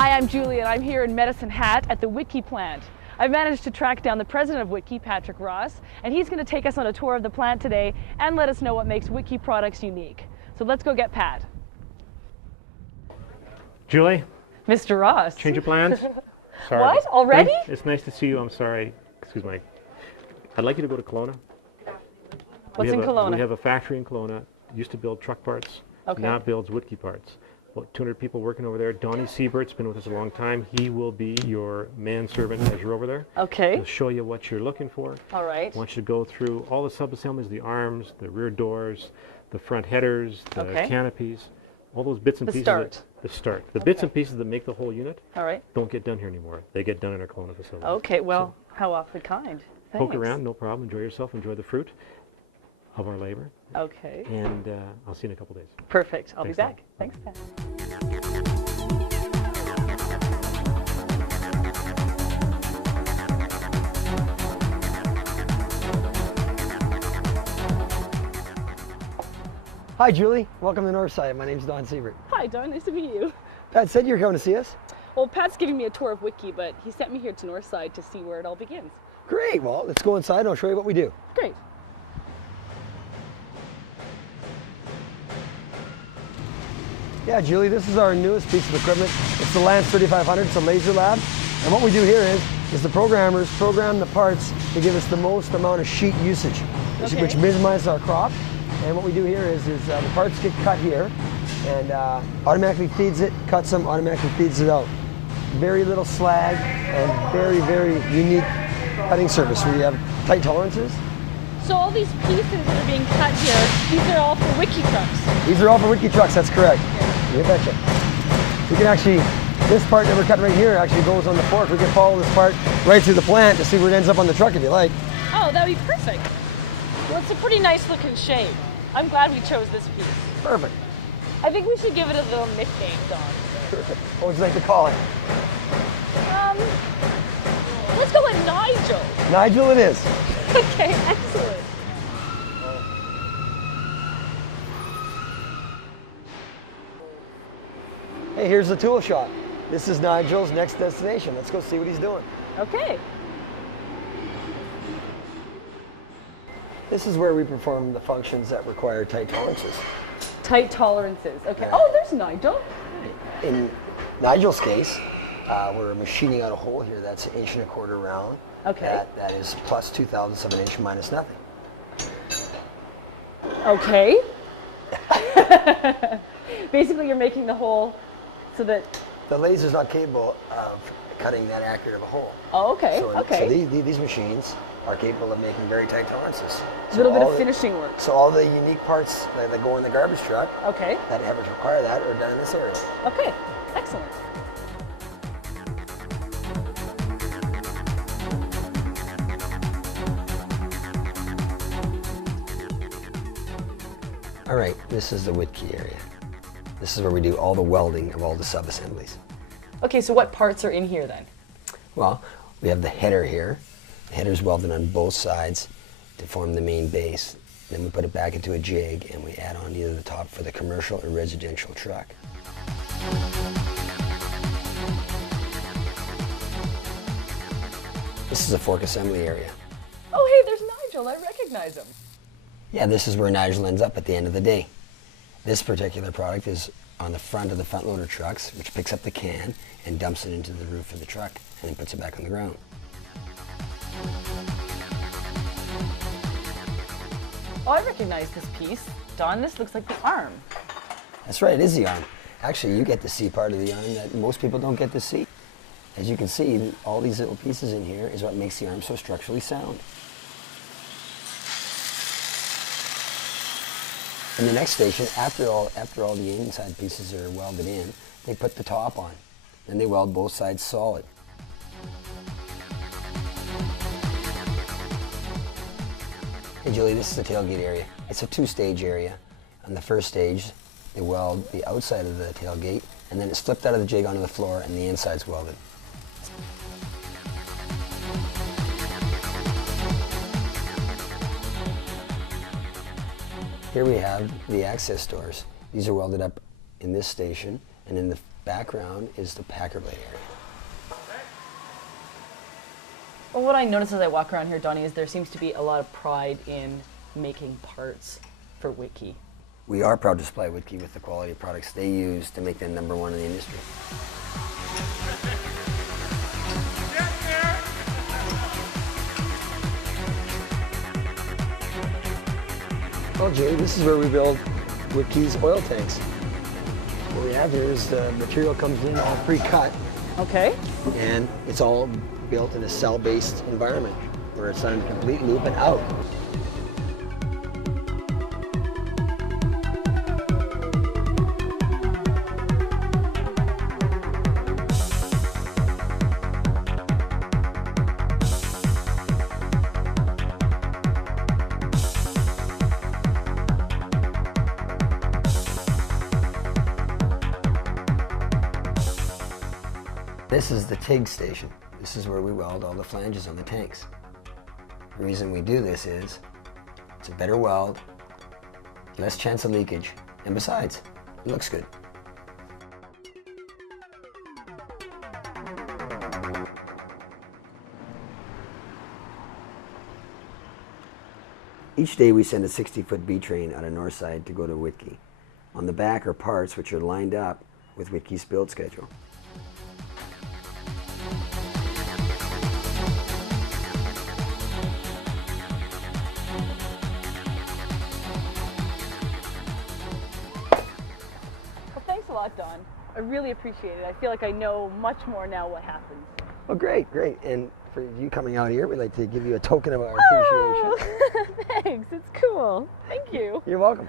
Hi, I'm Julie and I'm here in Medicine Hat at the Wittke plant. I've managed to track down the president of Wittke, Patrick Ross, and he's going to take us on a tour of the plant today and let us know what makes Wittke products unique. So let's go get Pat. Julie? Mr. Ross. Change of plans? Sorry. What? Already? It's nice to see you. I'm sorry. Excuse me. I'd like you to go to Kelowna. What's in Kelowna? We have a factory in Kelowna. Used to build truck parts. Okay. Now it builds Wittke parts. About 200 people working over there. Donnie Siebert's been with us a long time. He will be your manservant as you're over there. Okay. He'll show you what you're looking for. All right. I want you to go through all the sub-assemblies, the arms, the rear doors, the front headers, the canopies, all those bits and pieces. The start. The bits and pieces that make the whole unit don't get done here anymore. They get done in our Kelowna facility. Okay, well, so, how awfully kind. Thanks. Poke around, no problem. Enjoy yourself. Enjoy the fruit of our labor. Okay. And I'll see you in a couple days. Perfect. I'll be back. Pat. Thanks, Pat. Hi, Julie. Welcome to Northside. My name's Don Siebert. Hi, Don. Nice to meet you. Pat said you were coming to see us. Well, Pat's giving me a tour of Wittke, but he sent me here to Northside to see where it all begins. Great. Well, let's go inside and I'll show you what we do. Great. Yeah, Julie, this is our newest piece of equipment. It's the Lance 3500. It's a laser lab. And what we do here is the programmers program the parts to give us the most amount of sheet usage, which minimizes our crop. And what we do here is the parts get cut here and automatically feeds it, cuts them, automatically feeds it out. Very little slag and very, very unique cutting surface where you have tight tolerances. So all these pieces that are being cut here, these are all for Wittke trucks? These are all for Wittke trucks, that's correct. You betcha. We can actually, this part that we're cutting right here actually goes on the fork. We can follow this part right through the plant to see where it ends up on the truck if you like. Oh, that would be perfect. Well, it's a pretty nice looking shape. I'm glad we chose this piece. Perfect. I think we should give it a little nickname, Don. What would you like to call it? Let's go with Nigel. Nigel it is. Okay, excellent. Hey, here's the tool shop. This is Nigel's next destination. Let's go see what he's doing. Okay. This is where we perform the functions that require tight tolerances. Tight tolerances. Okay. Oh, there's Nigel. In Nigel's case, we're machining out a hole here that's 1.25 inches round. Okay. That is plus 2/1000 of an inch minus nothing. Okay. Basically, you're making the hole so that the laser's not capable of cutting that accurate of a hole. Oh, okay. So these machines are capable of making very tight tolerances. A little bit of finishing work. So all the unique parts that go in the garbage truck that require that are done in this area. Okay, excellent. All right, this is the Wittke area. This is where we do all the welding of all the sub-assemblies. Okay, so what parts are in here then? Well, we have the header here. The header's welded on both sides to form the main base. Then we put it back into a jig and we add on either the top for the commercial or residential truck. This is a fork assembly area. Oh, hey, there's Nigel. I recognize him. Yeah, this is where Nigel ends up at the end of the day. This particular product is on the front of the front loader trucks, which picks up the can and dumps it into the roof of the truck and then puts it back on the ground. Oh, I recognize this piece. Don, this looks like the arm. That's right, it is the arm. Actually, you get to see part of the arm that most people don't get to see. As you can see, all these little pieces in here is what makes the arm so structurally sound. In the next station, after all the inside pieces are welded in, they put the top on. Then they weld both sides solid. Hey Julie, this is the tailgate area. It's a two-stage area. On the first stage, they weld the outside of the tailgate, and then it's flipped out of the jig onto the floor, and the inside's welded. Here we have the access doors. These are welded up in this station, and in the background is the packer blade area. Well, what I notice as I walk around here, Donnie, is there seems to be a lot of pride in making parts for Wittke. We are proud to supply Wittke with the quality of products they use to make them #1 in the industry. Well, Jay, this is where we build Wittke's oil tanks. What we have here is the material comes in all pre-cut. Okay. And it's all built in a cell-based environment where it's on complete loop and out. This is the TIG station. This is where we weld all the flanges on the tanks. The reason we do this is it's a better weld, less chance of leakage, and besides, it looks good. Each day we send a 60-foot B train out of Northside to go to Wittke. On the back are parts which are lined up with Wittke's build schedule. Don. I really appreciate it. I feel like I know much more now what happens. Well, great. And for you coming out here, we'd like to give you a token of our appreciation. Thanks, it's cool. Thank you. You're welcome.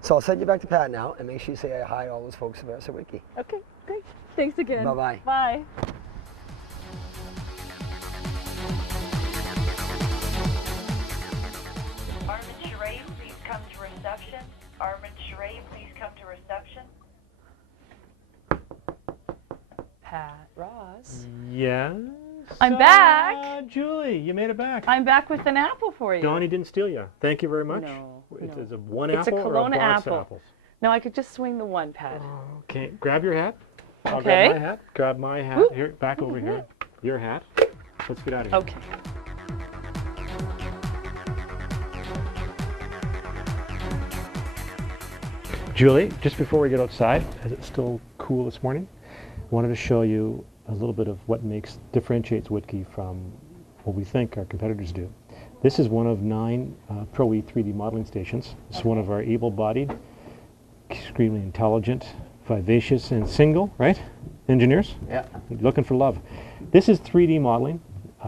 So I'll send you back to Pat now, and make sure you say hi to all those folks about us at Wittke. Okay, great. Thanks again. Bye-bye. Bye. Armin Sheree, please come to reception. Armin Sheree, please come to reception. Pat Ross. Yes? I'm back. Julie, you made it back. I'm back with an apple for you. Donnie didn't steal you. Thank you very much. No. Is it one It's apple a or a Kelowna box apple. of apples? No, I could just swing the one, Pat. Okay, grab your hat. I'll Okay. grab my hat. Grab my hat. Ooh. Here, back over here. Your hat. Let's get out of here. Okay. Julie, just before we get outside, as it's still cool this morning, wanted to show you a little bit of what differentiates Wittke from what we think our competitors do. This is one of 9 Pro-E 3D modeling stations. It's one of our able-bodied, extremely intelligent, vivacious, and single, right? Engineers? Yeah. Looking for love. This is 3D modeling.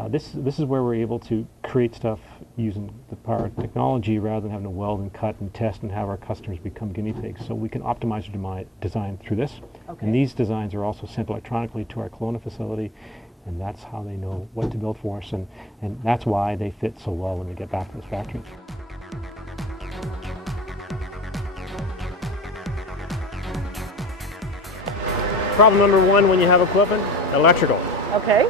This is where we're able to create stuff using the power of technology rather than having to weld and cut and test and have our customers become guinea pigs. So we can optimize our design through this. Okay. And these designs are also sent electronically to our Kelowna facility, and that's how they know what to build for us, and that's why they fit so well when they get back to this factory. Problem number 1 when you have equipment, electrical. Okay.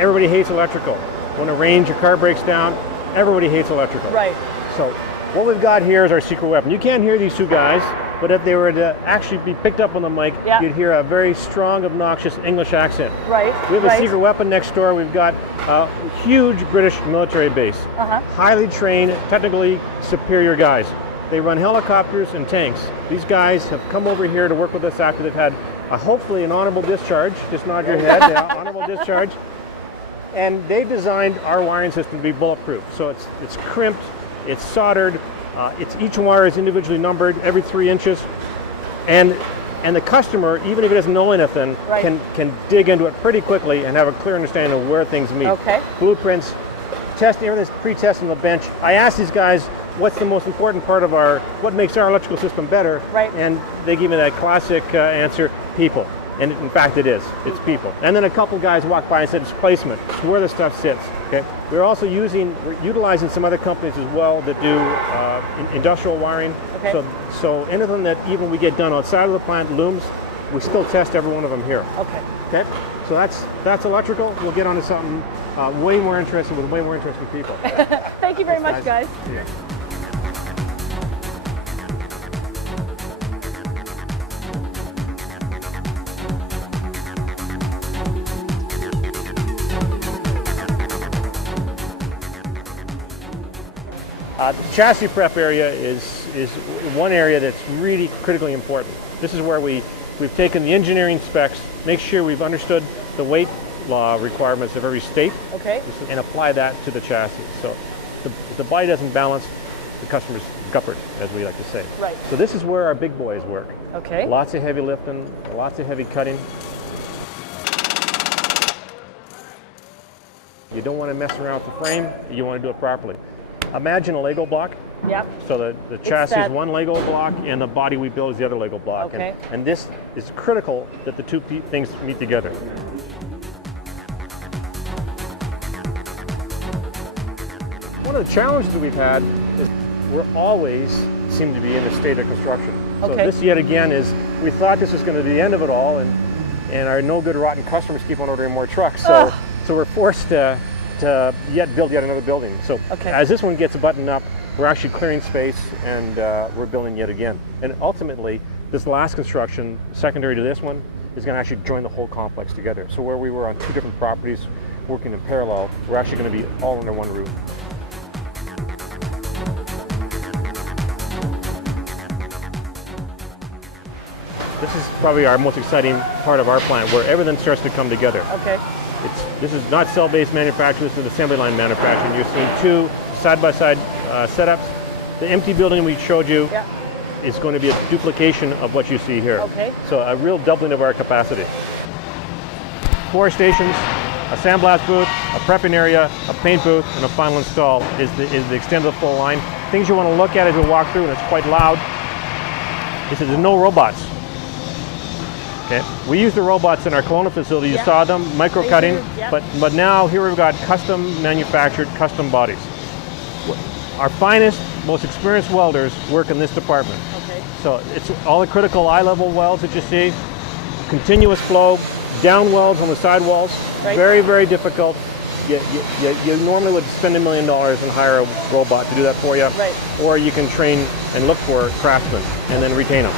Everybody hates electrical. When it rains, your car breaks down, everybody hates electrical. Right. So what we've got here is our secret weapon. You can't hear these two guys, but if they were to actually be picked up on the mic, you'd hear a very strong, obnoxious English accent. Right. We have a secret weapon next door. We've got a huge British military base. Highly trained, technically superior guys. They run helicopters and tanks. These guys have come over here to work with us after they've had hopefully an honorable discharge. Just nod your head. Yeah, honorable discharge. And they designed our wiring system to be bulletproof. So it's crimped, it's soldered, each wire is individually numbered every 3 inches. And the customer, even if he doesn't know anything, can dig into it pretty quickly and have a clear understanding of where things meet. Okay. Blueprints, testing, everything's pre-tested on the bench. I asked these guys, what's the most important part of what makes our electrical system better? Right. And they give me that classic answer, people. And in fact it is, it's people. And then a couple guys walked by and said it's placement, it's where the stuff sits. Okay. We're utilizing some other companies as well that do industrial wiring. Okay. So anything that even we get done outside of the plant, looms, we still test every one of them here. Okay. Okay. So that's electrical. We'll get on to something way more interesting with way more interesting people. Thank you very much, guys. Yeah. The chassis prep area is one area that's really critically important. This is where we've taken the engineering specs, make sure we've understood the weight law requirements of every state, and apply that to the chassis. So if the body doesn't balance, the customer's guppered, as we like to say. Right. So this is where our big boys work. Okay. Lots of heavy lifting, lots of heavy cutting. You don't want to mess around with the frame, you want to do it properly. Imagine a Lego block. Yep. So the chassis is one Lego block and the body we build is the other Lego block. Okay. And this is critical that the two things meet together. One of the challenges that we've had is we're always seem to be in a state of construction. So this yet again is, we thought this was going to be the end of it all, and our no good rotten customers keep on ordering more trucks. So we're forced to build yet another building. So as this one gets buttoned up, we're actually clearing space and we're building yet again. And ultimately, this last construction, secondary to this one, is going to actually join the whole complex together. So where we were on two different properties working in parallel, we're actually going to be all under one roof. This is probably our most exciting part of our plant, where everything starts to come together. Okay. This is not cell-based manufacturing, this is assembly line manufacturing. You're seeing two side-by-side setups. The empty building we showed you is going to be a duplication of what you see here. Okay. So a real doubling of our capacity. 4 stations, a sandblast booth, a prepping area, a paint booth, and a final install is the extent of the full line. Things you want to look at as we walk through, and it's quite loud, is that there's no robots. Okay. We use the robots in our Kelowna facility. You saw them, micro-cutting, but now here we've got custom manufactured, custom bodies. Our finest, most experienced welders work in this department. Okay. So it's all the critical eye-level welds that you see, continuous flow, down welds on the side walls, very, very difficult. You normally would spend $1 million and hire a robot to do that for you, or you can train and look for craftsmen and then retain them.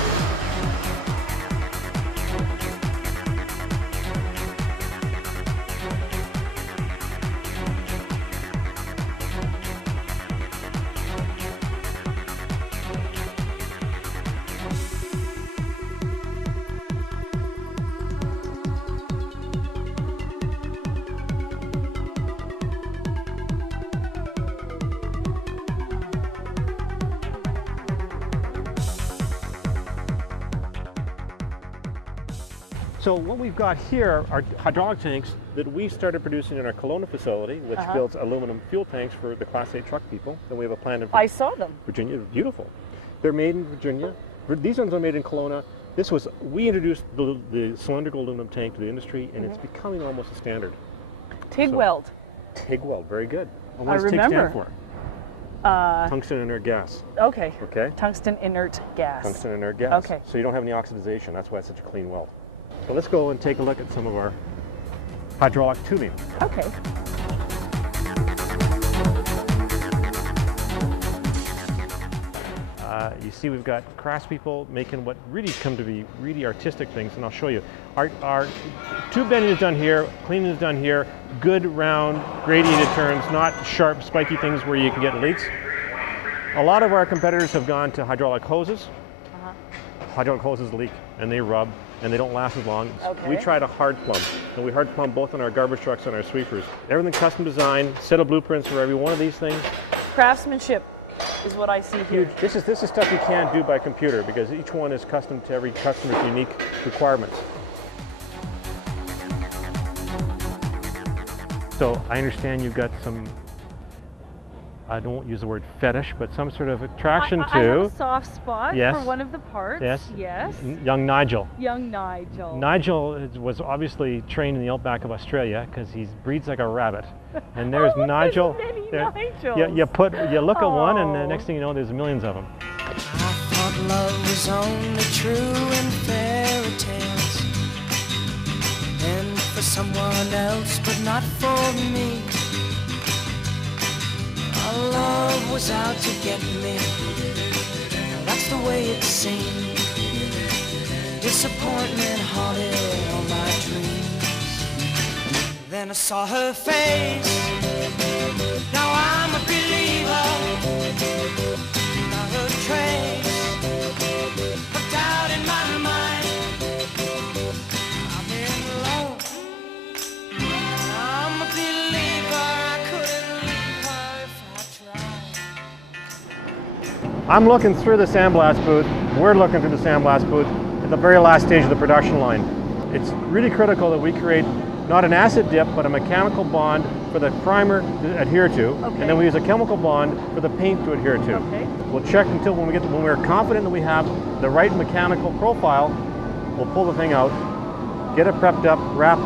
So what we've got here are hydraulic tanks that we started producing in our Kelowna facility, which builds aluminum fuel tanks for the Class 8 truck people. Then we have a plant in I saw them. Virginia. Beautiful. They're made in Virginia. These ones are made in Kelowna. We introduced the cylindrical aluminum tank to the industry, and it's becoming almost a standard. TIG weld. TIG weld, very good. And I what does TIG remember. stand for? Tungsten inert gas. Okay. Okay. Tungsten inert gas. Tungsten inert gas. Okay. So you don't have any oxidization. That's why it's such a clean weld. So let's go and take a look at some of our hydraulic tubing. Okay. You see we've got craftspeople making what really come to be really artistic things, and I'll show you. Our tube bending is done here, cleaning is done here, good round gradiated turns, not sharp spiky things where you can get leaks. A lot of our competitors have gone to hydraulic hoses. Hydraulic hoses leak and they rub and they don't last as long. We try to hard plumb, and we hard plumb both on our garbage trucks and our sweepers. Everything custom designed, set of blueprints for every one of these things. Craftsmanship is what I see here. This is stuff you can't do by computer because each one is custom to every customer's unique requirements. So I understand you've got some, I don't use the word fetish, but some sort of attraction to. I have a soft spot for one of the parts. Yes. Young Nigel. Young Nigel. Nigel was obviously trained in the outback of Australia because he breeds like a rabbit. And there's Nigel. You look at one, and the next thing you know, there's millions of them. I thought love was only true in fairy tales, and for someone else, but not for me. Our love was out to get me. That's the way it seemed. Disappointment haunted all my dreams. Then I saw her face. Now I'm a believer. I'm looking through the sandblast booth, we're looking through the sandblast booth at the very last stage of the production line. It's really critical that we create not an acid dip, but a mechanical bond for the primer to adhere to, and then we use a chemical bond for the paint to adhere to. We'll check until when we're confident that we have the right mechanical profile, we'll pull the thing out, get it prepped up, wrap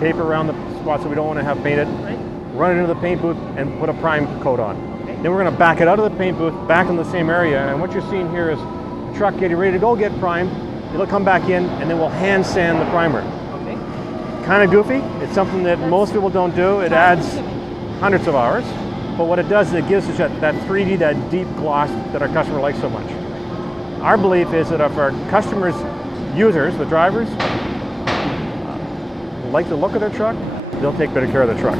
tape around the spots that we don't want to have painted, run it into the paint booth, and put a prime coat on. Then we're going to back it out of the paint booth, back in the same area, and what you're seeing here is the truck getting ready to go get primed. It'll come back in, and then we'll hand sand the primer. Kind of goofy. It's something that most people don't do. It adds hundreds of hours, but what it does is it gives us that 3D, that deep gloss that our customer likes so much. Our belief is that if our customers, users, the drivers, like the look of their truck, they'll take better care of the truck.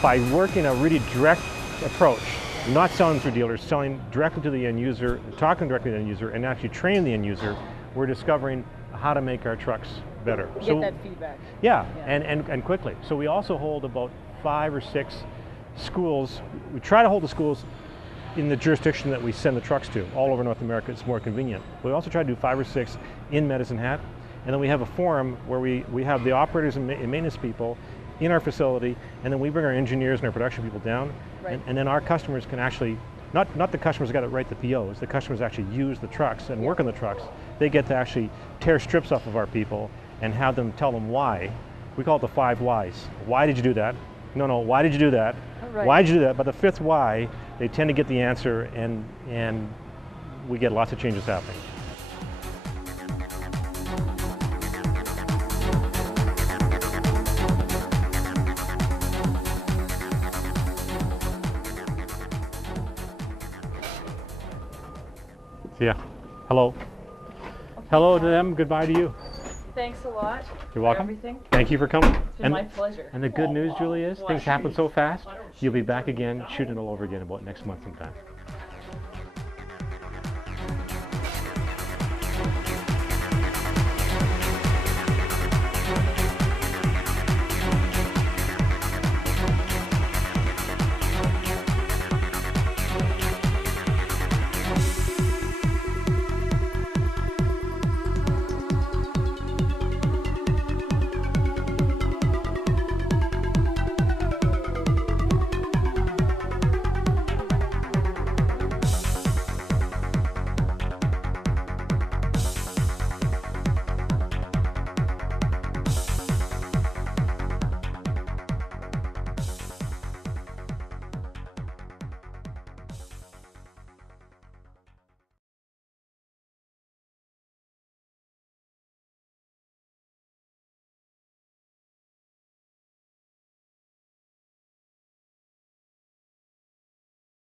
By working a really direct approach, not selling through dealers, selling directly to the end user, talking directly to the end user, and actually training the end user, we're discovering how to make our trucks better. Get that feedback. Yeah, and quickly. So we also hold about 5 or 6 schools. We try to hold the schools in the jurisdiction that we send the trucks to. All over North America, it's more convenient. We also try to do 5 or 6 in Medicine Hat, and then we have a forum where we have the operators and maintenance people in our facility, and then we bring our engineers and our production people down, and then our customers can actually, not the customers got to write the POs, the customers actually use the trucks and work on the trucks. They get to actually tear strips off of our people and have them tell them why. We call it the 5 whys. Why did you do that? No, why did you do that? Why did you do that? But the 5th why, they tend to get the answer, and we get lots of changes happening. Yeah. Hello. Hello to them. Goodbye to you. Thanks a lot. You're welcome. Everything. Thank you for coming. It's been my pleasure. And the good news, Julie, is things happen so fast. You'll be back again, shooting it all over again about next month sometime.